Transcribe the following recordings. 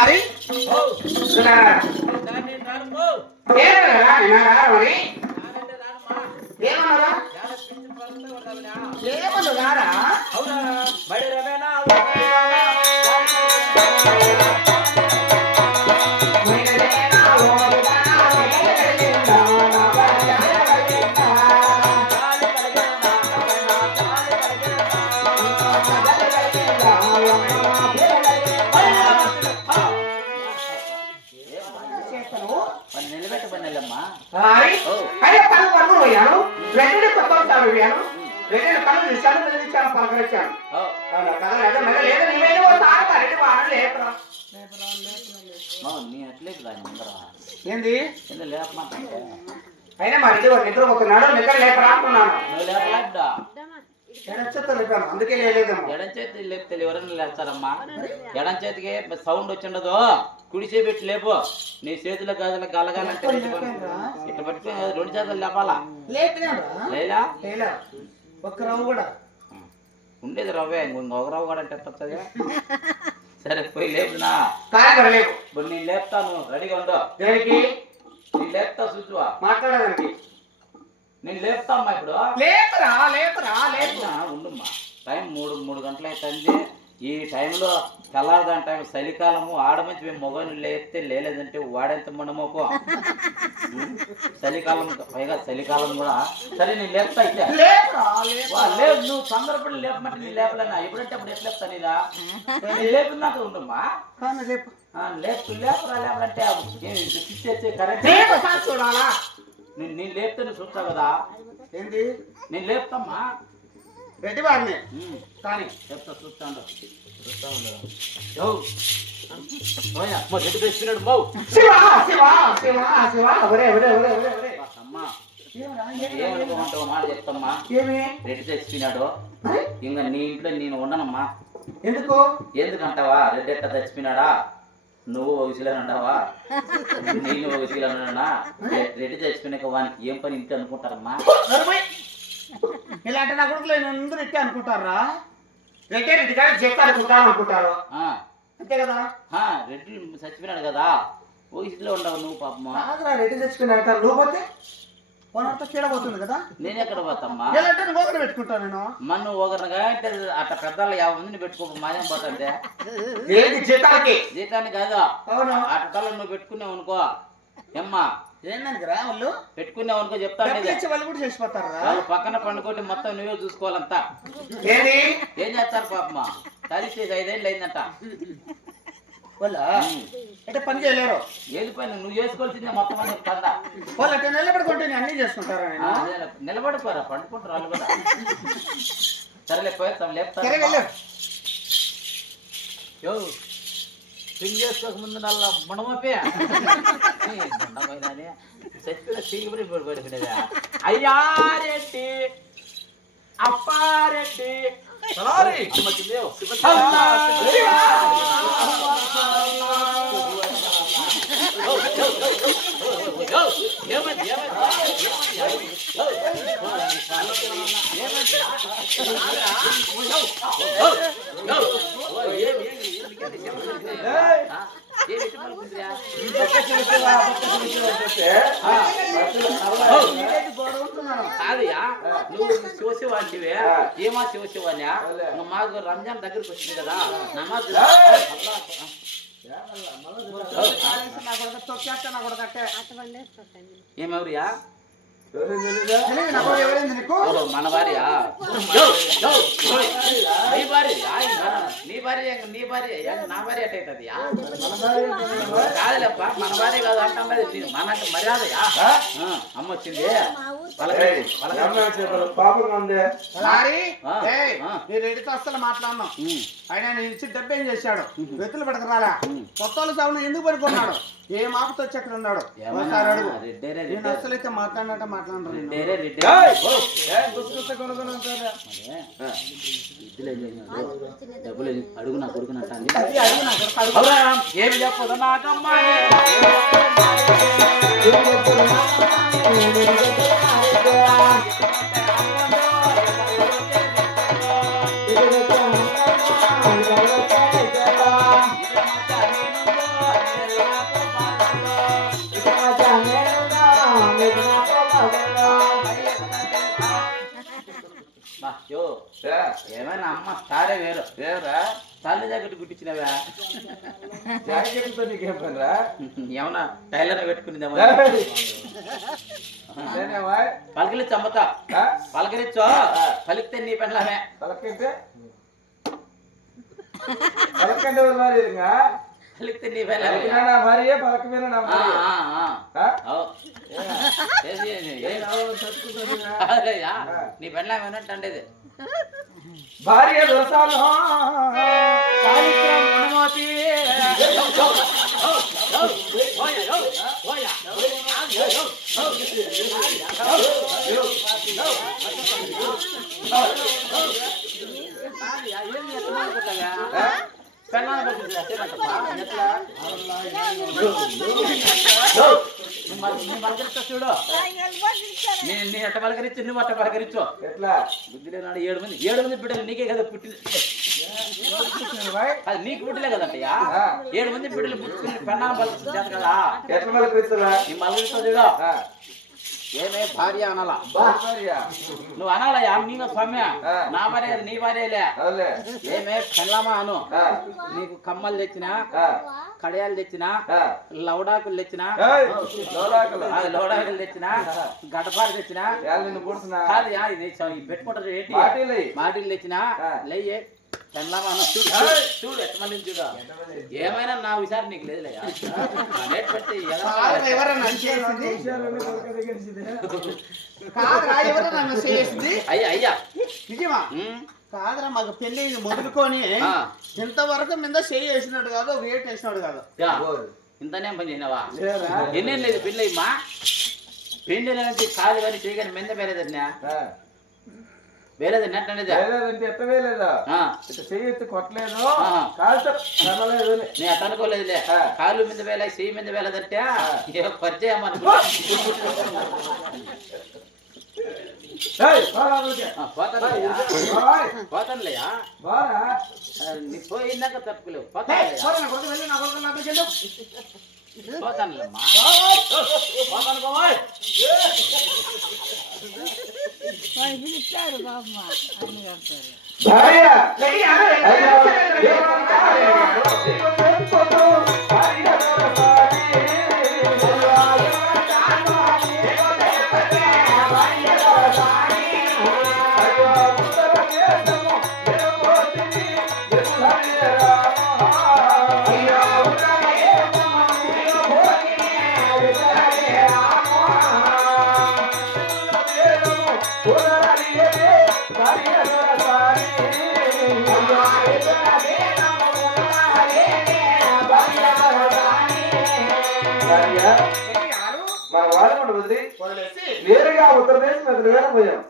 మరి ఏమన్నారా ఏమన్నా రారా ఏంది అయినా మరి నిద్రపోతున్నాడు నిద్ర లేపరా అంటున్నాను. అందుకే ఎడం చేతి లేపితే ఎవరన్నా లేస్తారమ్మా. ఎడం చేతికి సౌండ్ వచ్చిండదు, కుడి చేపెట్టి లేపు. నీ చేతిలో గదల గలగాలంటే ఇట్లా పట్టుకుని 2 చేతులు లేపాలా. లేదా ఒక్క రవ్వ కూడా ఉండేది రవ్వే, ఇంకొక రవ్వ కూడా అంటే వస్తుంది. సరే పోయి లేపునా. ఇప్పుడు నేను లేపుతాను, రెడీగా ఉండు. దేనికి నేను లేపుతా, చూచువా మాట్లాడడానికి. నేను లేపుతామ్మా ఇప్పుడు. లేపరా లేపరా లేపరా ఉండమ్మా. టైం 3 గంటలు అవుతుంది. ఈ టైంలో తెల్లారదాని టైం చలికాలము. ఆడమంచి మేము మొగలు లేస్తే లేదంటే వాడేంత మనమోకో. చలికాలం, పైగా చలికాలం కూడా. సరే నేను లేపుతా అయితే. లేదు నువ్వు తొందరపడి లేపమంటే నేను లేపలేనా. ఎప్పుడంటే అప్పుడు ఎట్లా లేపుతా నీదా. నేను లేపున్నాక ఉండమ్మా. లేపరా లేపలంటే కరెక్ట్. నేను లేపుతాను చూస్తా కదా. ఏంటి నేను లేపుతామ్మా. రెడ్డి వారిని కానీ చెప్తా చూస్తా రెడ్డి తెచ్చినాడు బావు. ఏమనుకోమంటావు మాట చెప్తామ్మా. రెడ్డి తెచ్చిపోయినాడు. ఇంకా నీ ఇంట్లో నేను ఉండనమ్మా. ఎందుకంటావా? రెడ్డి ఎట్లా తెచ్చిపోయినాడా? నువ్వు విసిలేనంటావా? నేను విసిలేనా? రెడ్డి తెచ్చిపోయినాక వానికి ఏం పని ఇంటి అనుకుంటారమ్మా. ఇలాంటి నా కొడుకులు అందరూ ఎట్టి అనుకుంటారా? రెడ్డి రెడ్డి కానీ చెక్క అనుకుంటారు అనుకుంటారు. అంతే కదా. రెడ్డి చచ్చిపోయినాడు కదా, వయసులో ఉండవు నువ్వు. పాపమ్మా రెడ్డి చచ్చిపోయినాడు అంటారు. నువ్వు పోతే పోనంతా చీడబోతుంది కదా. నేను ఎక్కడ పోతామ్మా? ఒకరు పెట్టుకుంటాను నేను. మన్ను ఒకరిగా అట్లా పెద్దలు 50 మందిని పెట్టుకో. మాదేం పోతుంటే జీతాన్ని కాదు. అట్లా నువ్వు పెట్టుకున్నావు అనుకో ఏమ్మా. ఏందనికిరా వాళ్ళు పెట్టుకున్నావు అనుకో చెప్తాను. వాళ్ళు కూడా చేసిపోతారా? వాళ్ళు పక్కన పండుకోటి మొత్తం నువ్వే చూసుకోవాలంతా. ఏం చేస్తారు పాపమ్మా? కలిసి 5 ఏళ్ళు అయిందంట. వాళ్ళ అంటే పని చేయలేరు. ఏది పని నువ్వు చేసుకోవాల్సిందే మొత్తం అని చెప్తా. వాళ్ళు అంటే నిలబడుకుంటే అన్ని చేసుకుంటారా? నిలబడిపోరా, పండుకుంటారు వాళ్ళు కూడా. సరేలే పోయేస్తాం, లేపుతా. పిన్ చేసుకోక ముందు నల్ల ముడమపే చచ్చిపోయిన పడిపోయినదా. అయ్యా రెడ్డి, అప్పారెడ్డి, కాదయా నువ్వు శివశివాంటివే. ఏమా శివశివాన్యా? మాకు రంజాన్ దగ్గరికి వచ్చింది కదా, నమాజ్ ఏమెవరియా? మన భార్య. నీ భార్య నీ భార్య నీ భార్య నా భార్య ఎట్టయితుంది? కాదులేప్ప, మన భార్య కాదు అంటాం. మనకి మర్యాదయా? అమ్మ వచ్చింది రెడ్డితో అస్సలు మాట్లాడినాం. ఆయన ఇచ్చి డబ్బేం చేశాడు. వ్యక్తులు పడకరాలా. కొత్త వాళ్ళ సాగును ఎందుకు పడుకున్నాడు? ఏ మాపతో వచ్చి అక్కడ ఉన్నాడు. నేను అస్సలు అయితే మాట్లాడినట్ట మాట్లాడరు. డబ్బులు అడుగు నా కొడుకున్నట్టు ఏమి చెప్పదు నాకమ్మా. ఏమైనా అమ్మ తారే వేరు ఏరా తల్లి జాకెట్ కుట్టించినవా జాకెట్తో నీకేం పనిరా ఏమన్నా టైలర్ పెట్టుకునిదేమో పలకలిచ్చు అమ్మతా పలకరించో పలికితే నీ పెళ్ళమే పలకంటే పలకంటే మారిగా పలికితే నీ పెళ్ళమే నా భార్య పలకమేనా నా భార్య నీ పెళ్ళం ఏమన్నట్టు అంటేది భార్య దొరసాను చూడు నీ ఎట్ట పలకరించు నువ్వు అట్ట పలకరించు ఎట్లా బుద్ధి లేనాడు 7 మంది బిడ్డలు నీకే కదా పుట్టిన అది నీకు పుట్టలే కదంటయ్యా 7 మంది బిడ్డలు పుట్టుకుని పెన్నాను పలుకుతుంది కదా ఎట్లా పలకరిస్తున్నా నీ మలకరిస్తా చూడు ఏమే భార్య అనాలా భార్య నువ్వు అనాలయ్యా నీకు స్వామ్య నా భార్య నీ భార్యలే ఏమే పెళ్ళమా అను నీకు కమ్మలు తెచ్చినా కడియాలు తెచ్చినా లౌడాకులు తెచ్చినా లోడాకులు తెచ్చినా గడపాలు తెచ్చినా పెట్టుకుంటారు ఏంటి మాటిలు తెచ్చినా లేయే పెళ్ళమా అను చూడు ఎట్టమంది చూడు ఏమైనా నా విచారం నీకు లేదులయ్యా అయ్యా అయ్యా నిజమా కాదురా మాకు పెళ్లి మొదలుకొని ఇంతవరకు మీద చేసినాడు కాదు వెయిట్ వేసినాడు కాదు ఇంతనే పని చేసినావా ఎన్నేం లేదు పెళ్ళి అమ్మా పెళ్లి అనేది కాదు కానీ చేయగానే మెంద వేరేదన్నా వేరేదన్నా అంటే ఎట్ట వేయలేదా చెయ్యి కొట్టలేదు నేను అట్ట అనుకోలేదులే కాళ్ళు మీద వేల చెయ్యి మీద వేలదంటే పరిచయం అనుకో పోతానులేయా నీ పోయిందాక తప్పుకోలేవు పోతానులేమ్మా పోతాను బాబాయ్ పిలుస్తారు బామ్మ అన్ని కడతారు మన వాళ్ళని వదిలేసి నేరుగా ఉత్తరదేశం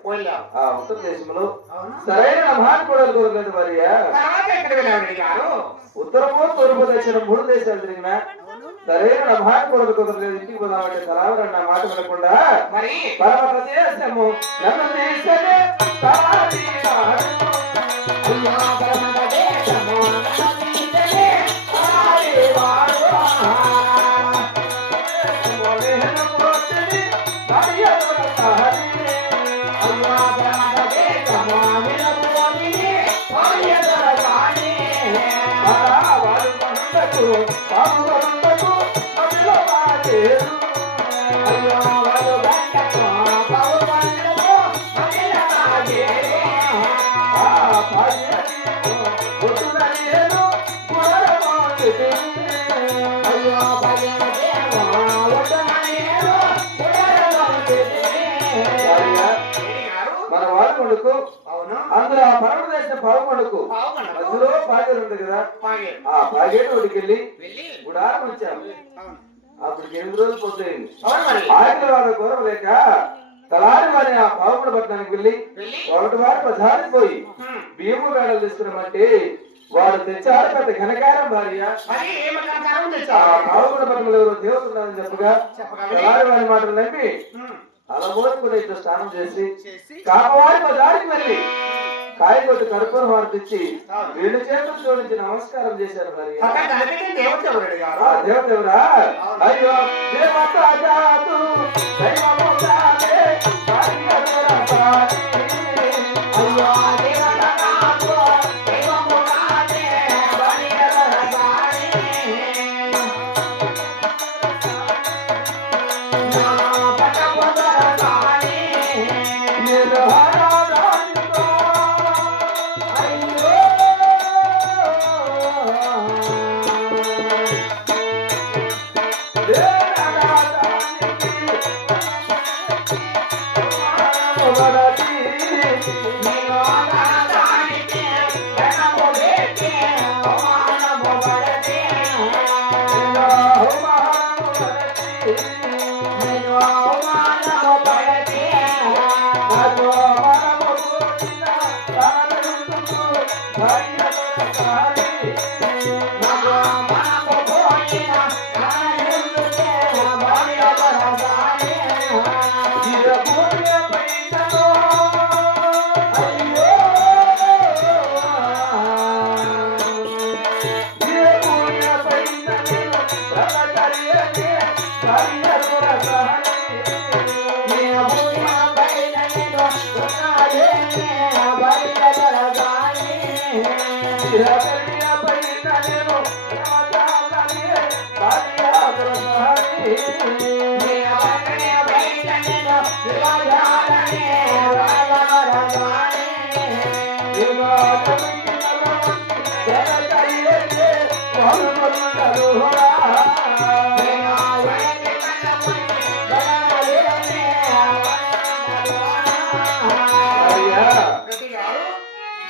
పోయాం ఆ ఉత్తరదేశంలో సరైన మహాత్ముడు కోరలేదు మరి ఉత్తరము తూర్పు దక్షిణం 3 దేశాలు తిరిగినా సరైన మహాత్ముడు కుదరలేదు ఇంటికి పోదామంటే సరావరన్న మాట వినకుండా పరమ దేశము నన్ను దేశమే మన వాళ్ళ కొడుకు అందులో ఆ పరమదేశ పావుకొడుకు అందులో పాగేరు ఉంది కదా ఆ పాగేరు ఒడికెళ్ళి గుడారం వచ్చాము అప్పుడు 8 రోజులు పొద్దుయింది ఆగిన వాళ్ళ గౌరవం లేక తలారి వారి ఆ పావుకుడు పట్టణానికి వెళ్ళి ఒకటి వారి ప్రధానికి పోయి బియ్యము వేళలు తీసుకున్నామంటే వాడు తెచ్చారు పెద్ద ఘనకారం భార్య పావుకుడు పట్టణంలో ఎవరో దేవతున్నారని చెప్పగా తలారి వారి మాటలు నమ్మి అలబోతుకుని స్నానం చేసి కాపవారి ప్రధానికి వెళ్ళి కాయగొట్టు కడుపును వార్తిచ్చి 2 చేతులు జోడించి నమస్కారం చేశారు మరి దేవతెవరా అయ్యో దేవత జాతు అయ్యో దేవత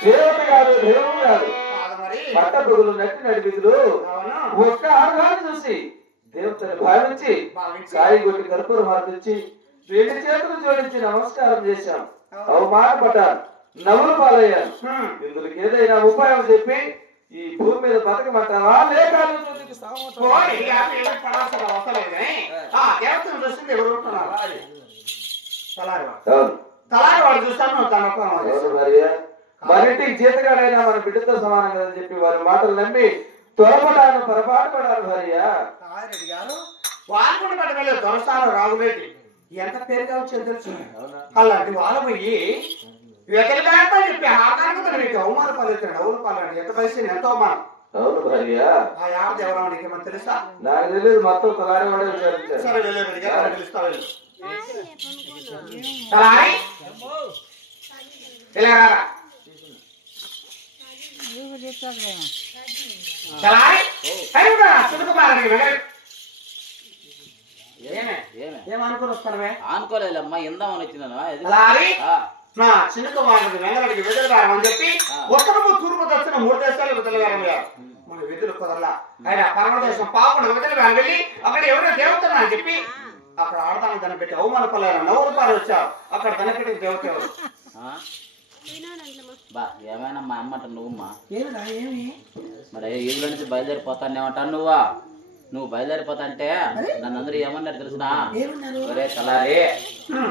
దేవత కాదు, దేవుడు కాదు. కాదు మరి. పట్టపురుగులు నట్టి నడిపిదులు అవునా? ఒక్క ఆడదాన్ని చూసి దేవతని భావించి కాయి కొట్టి కర్పూరం హారతించి 2 చేతులు జోడించి నమస్కారం చేశాను. అవమానపడ్డాను, నవ్వులు పాలయ్యాను. ఇందులో ఏదైనా ఉపాయం చెప్పి ఈ భూమి మీద బతకమంటావా లేక పోయి, ఆ పిల్లకి పడాల్సిన అవసరం లేదే. ఆ దేవతను చూసింది ఎవరు ఉంటున్నారు? తలారి వాడు చూస్తాను తన మరింటికి జీతగాడైనా మన బిడ్డతో సమానం కదని చెప్పి వారి మాటలు నమ్మి త్వరపడాను, పొరపాటు పడాను భార్య. రెడ్డి గారు వాళ్ళు కూడా పట్టగలేదు. దొరసాల రాగులేటి ఎంత పేరుగా వచ్చేది తెలుసు. అలాంటి వాళ్ళు పోయి వ్యతిరేకంగా చెప్పి ఆకారంగా మీకు అవమాన పాలవుతాడు. అవును పాలండి ఎంత కలిసి ఎంతో అవమానం. అవును భార్య. ఆ యాభ ఎవరికి ఏమని తెలుసా? నాకు తెలియదు, మొత్తం తలారి వాడే విచారించారు. సరే వెళ్ళే రెడ్డి గారు పిలుస్తా వెళ్ళు. తలారి ఇలా రారా. తలారి ఏమనుకుని వస్తానవే? అనుకోలేదమ్మా, ఇందామని వచ్చినాను. తలారి నా చిన్నకుమారుడికి వెంగళడికి వెదలగారం అని చెప్పి ఉత్తరము తూర్పు దక్షిణ 3 దేశాలు వెదలగారం మన విధులు కుదరలా. ఆయన పరమదేశం పాపను వెదలగారం వెళ్ళి అక్కడ ఎవరో దేవతను అని చెప్పి అక్కడ ఆడదాన్ని దాన్ని పెట్టి అవమాన పల్లారు. 9 రూపాయలు వచ్చావు. అక్కడ దాన్ని దేవత ఎవరు? బా ఏమైనా మా అమ్మంట నువ్వుమ్మా. ఏమి మరి ఈదులో నుంచి బయలుదేరిపోతానేమంటాను నువ్వు బయలుదేరిపోతా అంటే నన్ను అందరూ ఏమన్నారు తెలుసునా? ఒరే తలారి,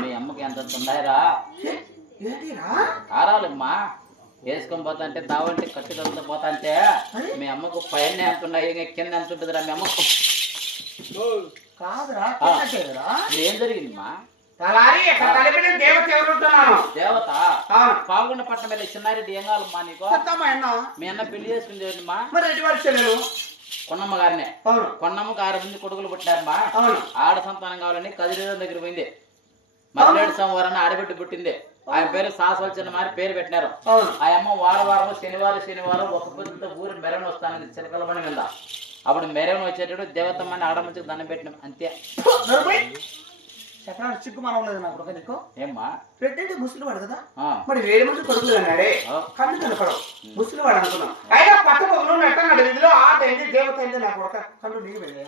మీ అమ్మకి ఎంత ఉన్నాయిరా ఆరాలమ్మా వేసుకొని పోతా అంటే దావంటి కట్టుదలతో పోతా అంటే మీ అమ్మకు పైన ఎంత ఉన్నాయి, కింద ఎంత ఉంటుందిరా మీ అమ్మకు? ఏం జరిగిందమ్మా? దేవత పాల్గొండ పట్టణం వెళ్ళి చిన్నారెడ్డి ఏం కావాలమ్మా నీకు? మీ అన్న పెళ్లి చేసుకుందేమ్మా కొన్నమ్మ గారినే. కొన్నమ్మకు 6 మంది కొడుకులు పుట్టారమ్మా. ఆడ సంతానం కావాలని కదిరేదో దగ్గర పోయింది. మధ్యలేడు సంవరణ ఆడబిడ్డ పుట్టింది. ఆయన పేరు సాసవలసిన మారి పేరు పెట్టినారు. ఆ అమ్మ వారం శనివారం ఒక పొద్దుతో ఊరి మెరవని వస్తానని చిలకలమని మీద. అప్పుడు మెరవని వచ్చేటప్పుడు దేవతమ్మని ఆడమంచుకు దండం పెట్టినాం అంతే. చెప్పడానికి సిగ్గు మనం లేదు నాకు ఒక నీకు. ఏమ్మా పెట్టండి ముసలివాడు కదా, మరి 7 మంది కొడుకులు అన్నాడే కన్ను కనపడవు. ముసలివాడు అనుకున్నాం. అయినా పట్ట పొగలు నెట్టన్నాడు. ఇందులో ఆట ఏంటి దేవత ఏంటి నాకు ఒక కన్ను నీకు వెళ్ళా